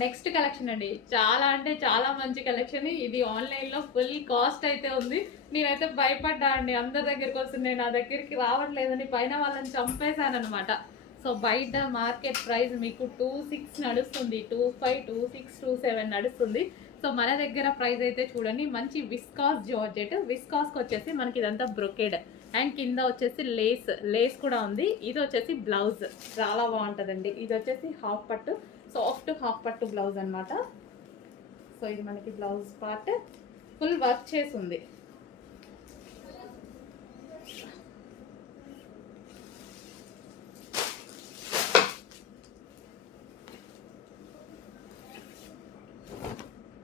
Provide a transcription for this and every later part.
Next collection అండి, చాలా అంటే చాలా మంచి కలెక్షన్. ఇది ఆన్లైన్ లో ఫుల్ కాస్ట్ అయితే ఉంది. నేనైతే భయపడ్డా అండి, అందరి దగ్గరికి వస్తుంది నా దగ్గరికి రావట్లేదని పైన వాళ్ళని చంపేశాను అనమాట. సో బయట మార్కెట్ ప్రైస్ మీకు 26 నడుస్తుంది, 25, 26, 27 నడుస్తుంది. సో మన దగ్గర ప్రైస్ అయితే చూడండి, మంచి విస్కాస్ జార్జెట్. విస్కాస్కి వచ్చేసి మనకి ఇదంతా బ్రొకేడ్ అండ్ కింద వచ్చేసి లేస్ కూడా ఉంది. ఇది వచ్చేసి బ్లౌజ్ చాలా బాగుంటుందండి. ఇది వచ్చేసి హాఫ్ పట్టు, సాఫ్ట్ హాఫ్ పట్టు బ్లౌజ్ అనమాట. సో ఇది మనకి బ్లౌజ్ పార్ట్ ఫుల్ వర్క్ చేసి ఉంది.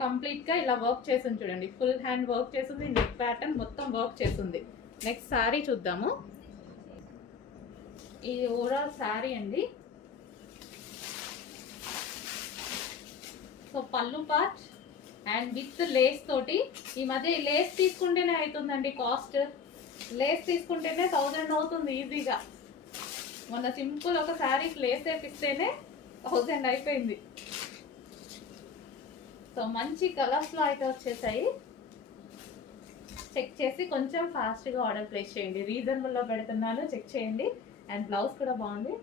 కంప్లీట్ గా ఇలా వర్క్ చేసి చూడండి, ఫుల్ హ్యాండ్ వర్క్ చేసింది, నెక్ ప్యాటర్న్ మొత్తం వర్క్ చేసింది. నెక్స్ట్ శారీ చూద్దాము. ఇది ఓవరాల్ శారీ అండి. సో పళ్ళు పార్ట్ అండ్ విత్ లేస్ తోటి. ఈ మధ్య లేస్ తీసుకుంటేనే అవుతుందండి కాస్ట్, లేస్ తీసుకుంటేనే 1000 అవుతుంది ఈజీగా. మొన్న సింపుల్ ఒక శారీకి లేస్ వేపిస్తేనే 1000 అయిపోయింది. సో మంచి కలర్స్లో అయితే వచ్చేసాయి. చెక్ చేసి కొంచెం ఫాస్ట్గా ఆర్డర్ ప్లేస్ చేయండి, రీజనబుల్లో పెడుతున్నాను, చెక్ చేయండి. అండ్ బ్లౌజ్ కూడా బాగుంది.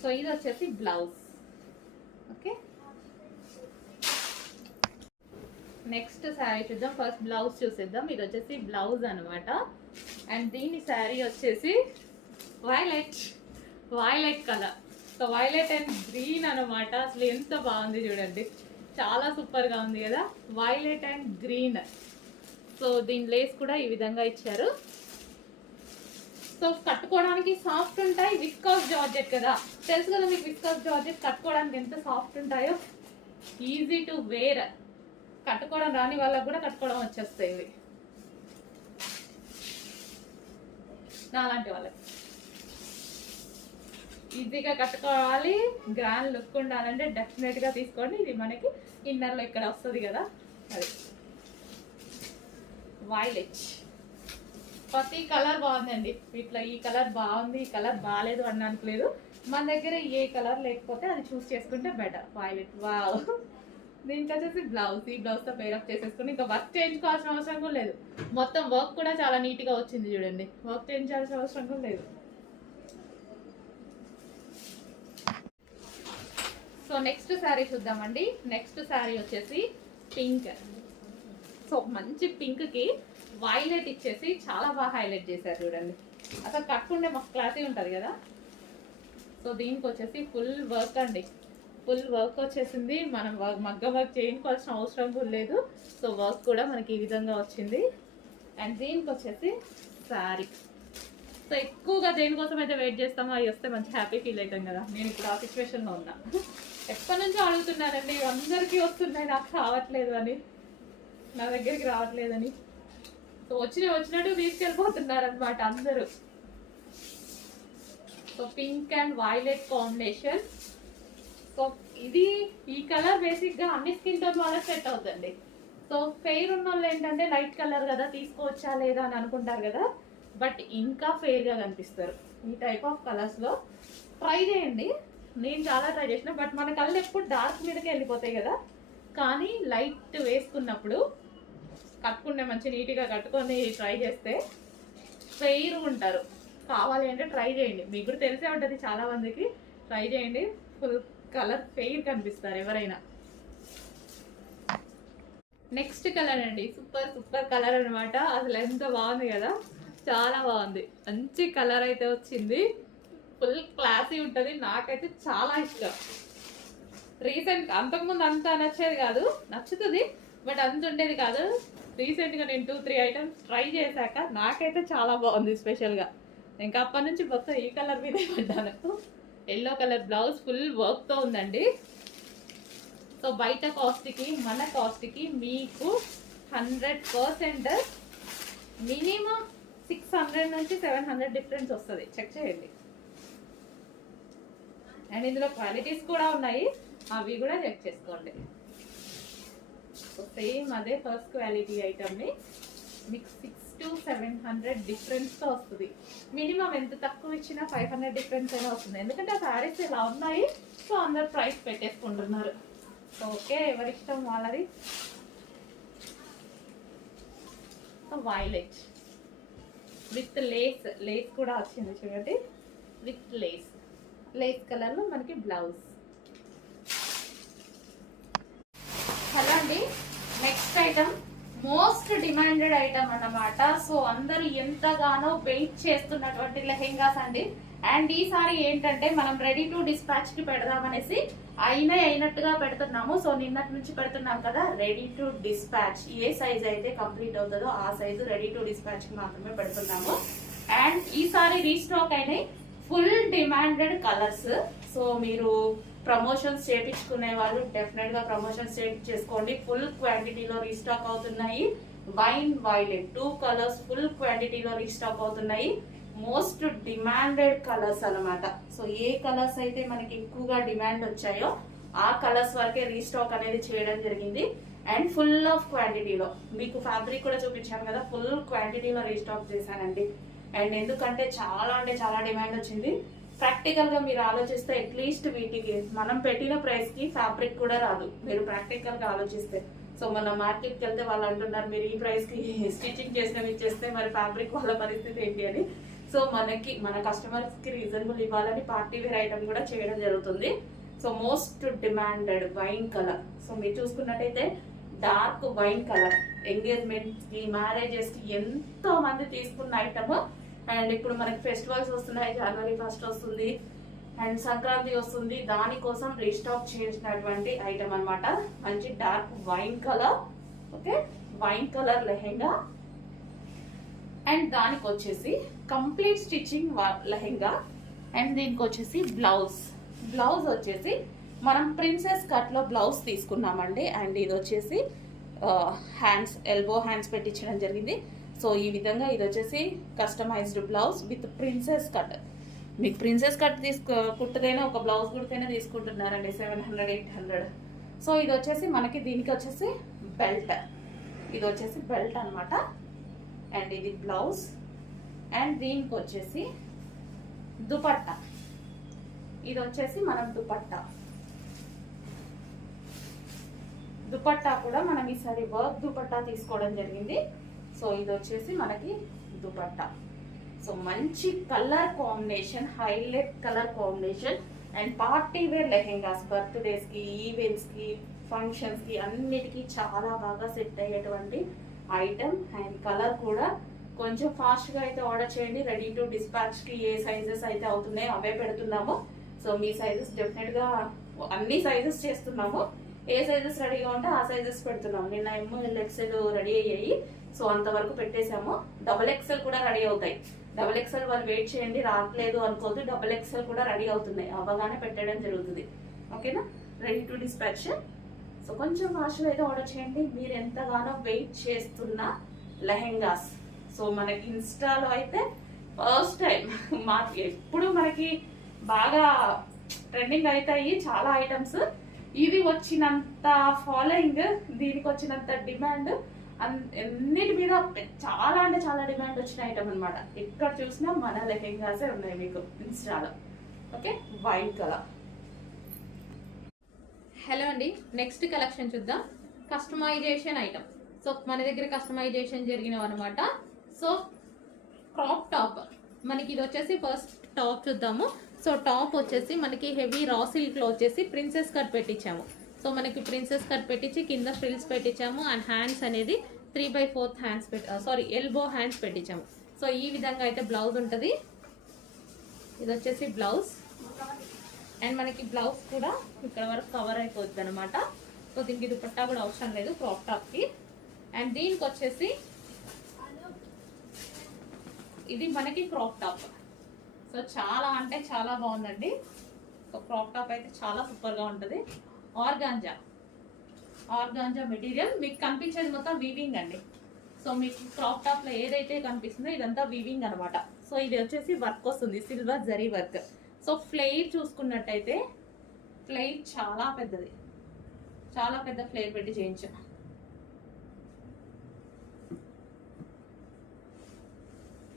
సో ఇది వచ్చేసి బ్లౌజ్. ఓకే, నెక్స్ట్ శారీ చూద్దాం. ఫస్ట్ బ్లౌజ్ చూసేద్దాం. ఇది వచ్చేసి బ్లౌజ్ అనమాట. అండ్ దీని శారీ వచ్చేసి violet colour. So violet and green అనమాట. అసలు ఎంత బాగుంది చూడండి, చాలా సూపర్గా ఉంది కదా, వైలెట్ అండ్ గ్రీన్. సో దీని లేస్ కూడా ఈ విధంగా ఇచ్చారు. సో కట్టుకోవడానికి సాఫ్ట్ ఉంటాయి, విస్కాస్ జార్జెట్ కదా, తెలుసు కదా మీకు విస్కాస్ జార్జెట్ కట్టుకోవడానికి ఎంత సాఫ్ట్ ఉంటాయో. ఈజీ టు వేర్, కట్టుకోవడం రాని వాళ్ళకు కూడా కట్టుకోవడం వచ్చేస్తాయి ఇవి, నాలాంటి వాళ్ళకి ఈజీగా కట్టుకోవాలి. గ్రాండ్ లుక్ ఉండాలంటే డెఫినెట్ గా తీసుకోండి. ఇది మనకి ఇన్నర్ లో ఇక్కడ వస్తుంది కదా, అది వైలెట్. ప్రతి కలర్ బాగుందండి వీటిలో. ఈ కలర్ బాగుంది, ఈ కలర్ బాగాలేదు అనడానికి లేదు. మన దగ్గర ఏ కలర్ లేకపోతే అది చూస్ చేసుకుంటే బెటర్. Violet wow. దీనికి వచ్చేసి బ్లౌజ్, ఈ బ్లౌజ్ తో పేరప్ చేసేసుకుని ఇంకా వర్క్ చేయించుకోవాల్సిన అవసరం కూడా లేదు. మొత్తం వర్క్ కూడా చాలా నీట్ గా వచ్చింది చూడండి, వర్క్ చేయించాల్సిన అవసరం కూడా లేదు. సో నెక్స్ట్ శారీ చూద్దామండి. నెక్స్ట్ శారీ వచ్చేసి పింక్. సో మంచి పింక్ కి వైలెట్ ఇచ్చేసి చాలా బాగా హైలైట్ చేశారు చూడండి. అసలు కట్టుకుంటే మస్తు క్లాసీ ఉంటుంది కదా. సో దీనికి వచ్చేసి ఫుల్ వర్క్ అండి, ఫుల్ వర్క్ వచ్చేసింది. మనం మగ్గ వర్క్ చేయించుకోవాల్సిన అవసరం కూడా లేదు. సో వర్క్ కూడా మనకి ఈ విధంగా వచ్చింది. అండ్ దీనికి వచ్చేసి శారీ. సో ఎక్కువగా దేనికోసం అయితే వెయిట్ చేస్తామో అవి వస్తే మంచి హ్యాపీ ఫీల్ అవుతాం కదా. నేను ఇప్పుడు ఆ సిచ్యువేషన్లో ఉన్నా. ఎప్పటి నుంచో అడుగుతున్నానండి, అందరికీ వస్తున్నాయి, నాకు రావట్లేదు అని, నా దగ్గరికి రావట్లేదని. సో వచ్చినట్టు తీసుకెళ్ళిపోతున్నారు అనమాట అందరూ. So pink and violet combination. So ఇది ఈ కలర్ బేసిక్ గా అన్ని స్కిన్ టోన్ వాళ్ళకి సెట్ అవుతుంది. సో ఫెయిర్ ఉన్న వాళ్ళు ఏంటంటే లైట్ కలర్ కదా తీసుకోవచ్చా లేదా అని అనుకుంటారు కదా, బట్ ఇంకా ఫెయిర్ గా కనిపిస్తారు ఈ టైప్ ఆఫ్ కలర్స్ లో. ట్రై చేయండి, నేను చాలా ట్రై చేసిన, బట్ మన కళ్ళు ఎప్పుడు డార్క్ మీదకి వెళ్ళిపోతాయి కదా. కానీ లైట్ వేసుకున్నప్పుడు కట్టుకుంటే మంచి నీట్గా కట్టుకొని ట్రై చేస్తే ఫెయిర్ ఉంటారు. కావాలి అంటే ట్రై చేయండి, మీకు కూడా తెలిసే ఉంటుంది చాలా మందికి. ట్రై చేయండి, ఫుల్ కలర్ ఫెయిర్ కనిపిస్తారు ఎవరైనా. నెక్స్ట్ కలర్ అండి, సూపర్ కలర్ అనమాట. అసలు ఎంత బాగుంది కదా, చాలా బాగుంది. మంచి కలర్ అయితే వచ్చింది, ఫుల్ క్లాసీ ఉంటుంది. నాకైతే చాలా ఇష్టం. రీసెంట్ అంతకుముందు అంత నచ్చేది కాదు, నచ్చుతుంది బట్ అంత ఉండేది కాదు. రీసెంట్గా నేను 2-3 ఐటమ్స్ ట్రై చేశాక నాకైతే చాలా బాగుంది స్పెషల్గా. ఇంకా అప్పటి నుంచి మొత్తం ఈ కలర్ మీదే పడ్డాను. ఎల్లో కలర్ బ్లౌజ్ ఫుల్ వర్క్తో ఉందండి. సో బయట కాస్ట్కి మన కాస్ట్కి మీకు 100% మినిమం 600 నుంచి 700 డిఫరెన్స్ వస్తుంది. చెక్ చేయండి. అండ్ ఇందులో క్వాలిటీస్ కూడా ఉన్నాయి, అవి కూడా చెక్ చేసుకోండి. సో సేమ్ అదే ఫస్ట్ క్వాలిటీ ఐటమ్ని మీకు 6 to 700 డిఫరెన్స్తో వస్తుంది. మినిమం ఎంత తక్కువ ఇచ్చినా 500 డిఫరెన్స్ అయినా వస్తుంది, ఎందుకంటే ఆ శారీస్ ఇలా ఉన్నాయి. సో అందరు ప్రైస్ పెట్టేసుకుంటున్నారు. ఓకే, ఎవరిష్టం వాళ్ళది. వైలెట్ విత్ లేస్, లేస్ కూడా వచ్చింది చూడండి, విత్ లేస్, లేస్ కలర్లో మనకి బ్లౌజ్. హలో అండి, next item most demanded item అన్నమాట. సో అందరూ ఎంతగానో వెయిట్ చేస్తున్నటువంటి లెహెంగాస్ అండి. అండ్ ఈసారి ఏంటంటే మనం రెడీ టు డిస్పాచ్ కి పెడదామనేసి అయినట్టుగా పెడుతున్నాము. సో నిన్నటి నుంచి పెడుతున్నాం కదా, ready to dispatch. A size అయితే కంప్లీట్ అవుతుందో ఆ సైజు రెడీ టు డిస్పాచ్ కి మాత్రమే పెడుతున్నాము. అండ్ ఈసారి రీస్టాక్ అయినాయి ఫుల్ డిమాండెడ్ కలర్స్. సో మీరు ప్రమోషన్స్ చేయించుకునే వాళ్ళు డెఫినెట్ గా ప్రమోషన్స్ చేసుకోండి. ఫుల్ క్వాంటిటీలో రీస్టాక్ అవుతున్నాయి. వైన్ వైలెట్ 2 కలర్స్ ఫుల్ క్వాంటిటీలో రీస్టాక్ అవుతున్నాయి. మోస్ట్ డిమాండెడ్ కలర్స్ అన్నమాట. సో ఏ కలర్స్ అయితే మనకి ఎక్కువగా డిమాండ్ వచ్చాయో ఆ కలర్స్ వరకే రీస్టాక్ అనేది చేయడం జరిగింది. అండ్ ఫుల్ ఆఫ్ క్వాంటిటీలో మీకు ఫ్యాబ్రిక్ కూడా చూపించాను కదా, ఫుల్ క్వాంటిటీలో రీస్టాక్ చేశానండి. అండ్ ఎందుకంటే చాలా అంటే చాలా డిమాండ్ వచ్చింది. ప్రాక్టికల్ గా మీరు ఆలోచిస్తే అట్లీస్ట్ వీటికి మనం పెట్టిన ప్రైస్ కి ఫ్యాబ్రిక్ కూడా రాదు, మీరు ప్రాక్టికల్ గా ఆలోచిస్తే. సో మన మార్కెట్ కి వెళ్తే వాళ్ళు అంటున్నారు మీరు ఈ ప్రైస్ కి స్టిచ్చింగ్ చేసినవి ఇచ్చేస్తే మరి ఫ్యాబ్రిక్ వాళ్ళ పరిస్థితి ఏంటి అని. సో మన కస్టమర్స్ కి రీజనబుల్ ఇవ్వాలని పార్టీ వేర్ ఐటమ్ కూడా చేయడం జరుగుతుంది. So most demanded wine colour. So మీరు చూసుకున్నట్టయితే డార్క్ వైన్ కలర్ ఎంగేజ్మెంట్ కి మ్యారేజెస్ కి ఎంతో మంది తీసుకున్న ఐటమ్. అండ్ ఇప్పుడు మనకి ఫెస్టివల్స్ వస్తున్నాయి, జనవరి 1 వస్తుంది అండ్ సంక్రాంతి వస్తుంది, దానికోసం రీస్టాక్ చేసినటువంటి ఐటమ్ అన్నమాట. మంచి dark wine colour. Okay, wine colour lehenga. And దానికి వచ్చేసి కంప్లీట్ స్టిచ్చింగ్ లెహెంగా. అండ్ దీనికి వచ్చేసి బ్లౌజ్. బ్లౌజ్ వచ్చేసి మనం ప్రిన్సెస్ కట్ లో బ్లౌజ్ తీసుకున్నామండి. అండ్ ఇది వచ్చేసి హ్యాండ్స్, ఎల్బో హ్యాండ్స్ పెట్టించడం జరిగింది. సో ఈ విధంగా ఇది వచ్చేసి customised blouse with princess cut. మీకు ప్రిన్సెస్ కట్ కుట్టదైనా ఒక బ్లౌజ్ కుడితేనే తీసుకుంటున్నారండి 700 800. సో ఇది వచ్చేసి మనకి దీనికి వచ్చేసి బెల్ట్. ఇది వచ్చేసి బెల్ట్ అనమాట. అండ్ ఇది బ్లౌజ్. అండ్ దీనికి వచ్చేసి దుపట్టా. ఇది వచ్చేసి మనం దుపట్టా కూడా మనం ఈసారి వర్క్ దుపట్టా తీసుకోవడం జరిగింది. సో ఇది వచ్చేసి మనకి దుపట్టా. సో మంచి colour combination, highlight colour combination. And party wear lehengas birthdays కి, ఈవెంట్స్ కి, ఫంక్షన్స్ కి అన్నిటికీ చాలా బాగా సెట్ అయ్యేటువంటి ఐటమ్. అండ్ కలర్ కూడా కొంచెం ఫాస్ట్ గా అయితే ఆర్డర్ చేయండి. రెడీ టు డిస్పాచ్ కి ఏ సైజెస్ అయితే అవుతున్నాయో అవే పెడుతున్నాము. సో మీ సైజెస్ డెఫినెట్ గా అన్ని సైజెస్ చేస్తున్నాము. ఏ సైజెస్ రెడీగా ఉంటే ఆ సైజెస్ పెడుతున్నాము. నిన్న ML XL రెడీ అయ్యాయి. సో అంతవరకు పెట్టేశాము. XXL కూడా రెడీ అవుతాయి. XXL వాళ్ళు వెయిట్ చేయండి, రావట్లేదు అనుకోవద్దు. XXL కూడా రెడీ అవుతున్నాయి, అవ్వగానే పెట్టడం జరుగుతుంది. ఓకేనా, రెడీ టు డిస్పాచ్. సో కొంచెం ఫాస్ట్గా అయితే ఆర్డర్ చేయండి. మీరు ఎంతగానో వెయిట్ చేస్తున్న లెహెంగాస్. సో మనకి ఇన్స్టాలో అయితే ఫస్ట్ టైం ఎప్పుడు మనకి బాగా ట్రెండింగ్ అవుతాయి చాలా ఐటమ్స్. ఇది వచ్చినంత ఫాలోయింగ్, దీనికి వచ్చినంత డిమాండ్, అన్నిటి మీద చాలా అంటే చాలా డిమాండ్ వచ్చిన ఐటమ్ అనమాట. ఎక్కడ చూసినా మన లెహెంగాసే ఉన్నాయి మీకు ఇన్స్టాలో. Okay, white colour. హలో అండి, నెక్స్ట్ కలెక్షన్ చూద్దాం. Customisation item. సో మన దగ్గర కస్టమైజేషన్ జరిగినవి అనమాట. సో క్రాప్ టాప్ మనకి ఇది వచ్చేసి ఫస్ట్ టాప్ చూద్దాము. సో టాప్ వచ్చేసి మనకి హెవీ రా సిల్క్ లో వచ్చేసి ప్రిన్సెస్ కట్ పెట్టించాము. సో మనకి ప్రిన్సెస్ కట్ పెట్టించి కింద ఫ్రిల్స్ పెట్టించాము. అండ్ హ్యాండ్స్ అనేది 3/4 హ్యాండ్స్ ఎల్బో హ్యాండ్స్ పెట్టించాము. సో ఈ విధంగా అయితే బ్లౌజ్ ఉంటుంది. ఇది వచ్చేసి బ్లౌజ్. అండ్ మనకి బ్లౌజ్ కూడా ఇక్కడ వరకు కవర్ అయిపోద్ది అనమాట. సో దీనికి దుపట్టా కూడా అవసరం లేదు క్రాప్ టాప్ కి. అండ్ దీనికి వచ్చేసి ఇది మనకి క్రాప్ టాప్. సో చాలా అంటే చాలా బాగుందండి. సో క్రాప్ టాప్ అయితే చాలా సూపర్ గా ఉంటుంది. ఆర్గాంజా మెటీరియల్ మీకు కనిపించేది మొత్తం వీవింగ్ అండి. సో మీకు క్రాప్ టాప్ లో ఏదైతే కనిపిస్తుందో ఇదంతా వీవింగ్ అనమాట. సో ఇది వచ్చేసి వర్క్ వస్తుంది, silver zari work. So flare చూసుకున్నట్టయితే ఫ్లేర్ చాలా పెద్దది, చాలా పెద్ద ఫ్లేర్ పెట్టి చేయించాం.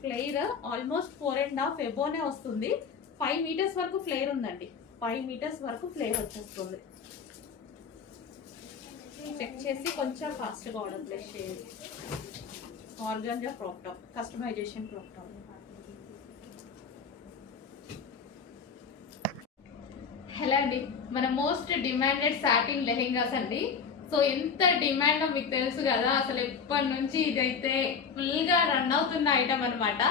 ఫ్లేర్ ఆల్మోస్ట్ 4.5 ఎబోనే వస్తుంది. 5 మీటర్స్ వరకు ఫ్లేర్ ఉందండి. 5 మీటర్స్ వరకు ఫ్లేర్ వచ్చేస్తుంది. చెక్ చేసి కొంచెం ఫాస్ట్గా ఆర్డర్ ప్లేస్ చేయండి. Organza crop top, customisation crop top. Hello అండి, మన మోస్ట్ డిమాండెడ్ సాటిన్ లెహెంగాస్ అండి. సో ఎంత డిమాండ్ మీకు తెలుసు కదా, అసలు ఎప్పటి నుంచి ఇదైతే ఫుల్గా రన్ అవుతున్న ఐటమ్ అనమాట.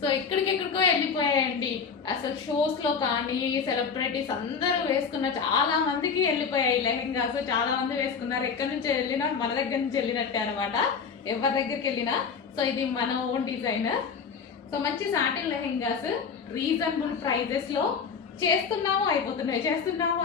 సో ఎక్కడికెక్కడికో వెళ్ళిపోయాయండి. అసలు షోస్ లో కానీ సెలబ్రిటీస్ అందరూ వేసుకున్న, చాలా మందికి వెళ్ళిపోయాయి లెహెంగాస్. చాలా మంది వేసుకున్నారు. ఎక్కడి నుంచి వెళ్ళినా మన దగ్గర నుంచి వెళ్ళినట్టే అనమాట, ఎవరి దగ్గరికి వెళ్ళినా. సో ఇది మన ఓన్ డిజైన్. సో మంచి సాటిన్ లెహెంగాస్ రీజనబుల్ ప్రైజెస్ లో చేస్తున్నాము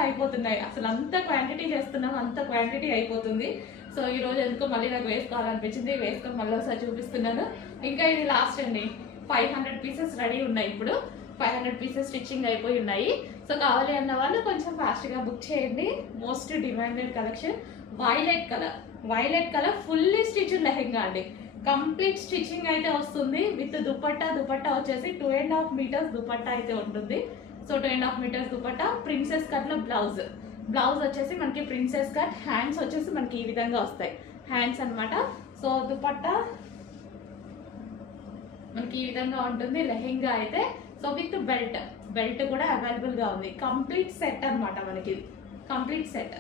అయిపోతున్నాయి. అసలు అంత క్వాంటిటీ చేస్తున్నాము, అంత క్వాంటిటీ అయిపోతుంది. సో ఈ రోజు ఎందుకో మళ్ళీ నాకు వేసుకోవాలనిపించింది, వేసుకొని మళ్ళీ ఒకసారి చూపిస్తున్నాను. ఇంకా ఇది లాస్ట్ అండి. 500 పీసెస్ రెడీ ఉన్నాయి. ఇప్పుడు 500 పీసెస్ స్టిచ్చింగ్ అయిపోయి ఉన్నాయి. సో కావాలి అన్న వాళ్ళు కొంచెం ఫాస్ట్గా బుక్ చేయండి. Most demanded collection violet colour fully stitch lehenga అండి. కంప్లీట్ స్టిచ్చింగ్ అయితే వస్తుంది విత్ దుపట్టా వచ్చేసి 2.5 మీటర్స్ దుపట్టా అయితే ఉంటుంది. So 2.5 metres dupatta, princess cut లో బ్లౌజ్ వచ్చేసి మనకి ప్రిన్సెస్ కట్, హ్యాండ్స్ వచ్చేసి మనకి ఈ విధంగా వస్తాయి హ్యాండ్స్ అన్నమాట. సో దుపట్టా మనకి ఈ విధంగా ఉంటుంది లెహెంగా అయితే. సో విత్ బెల్ట్ కూడా అవైలబుల్ గా ఉంది. కంప్లీట్ సెట్ అన్నమాట మనకి, కంప్లీట్ సెట్.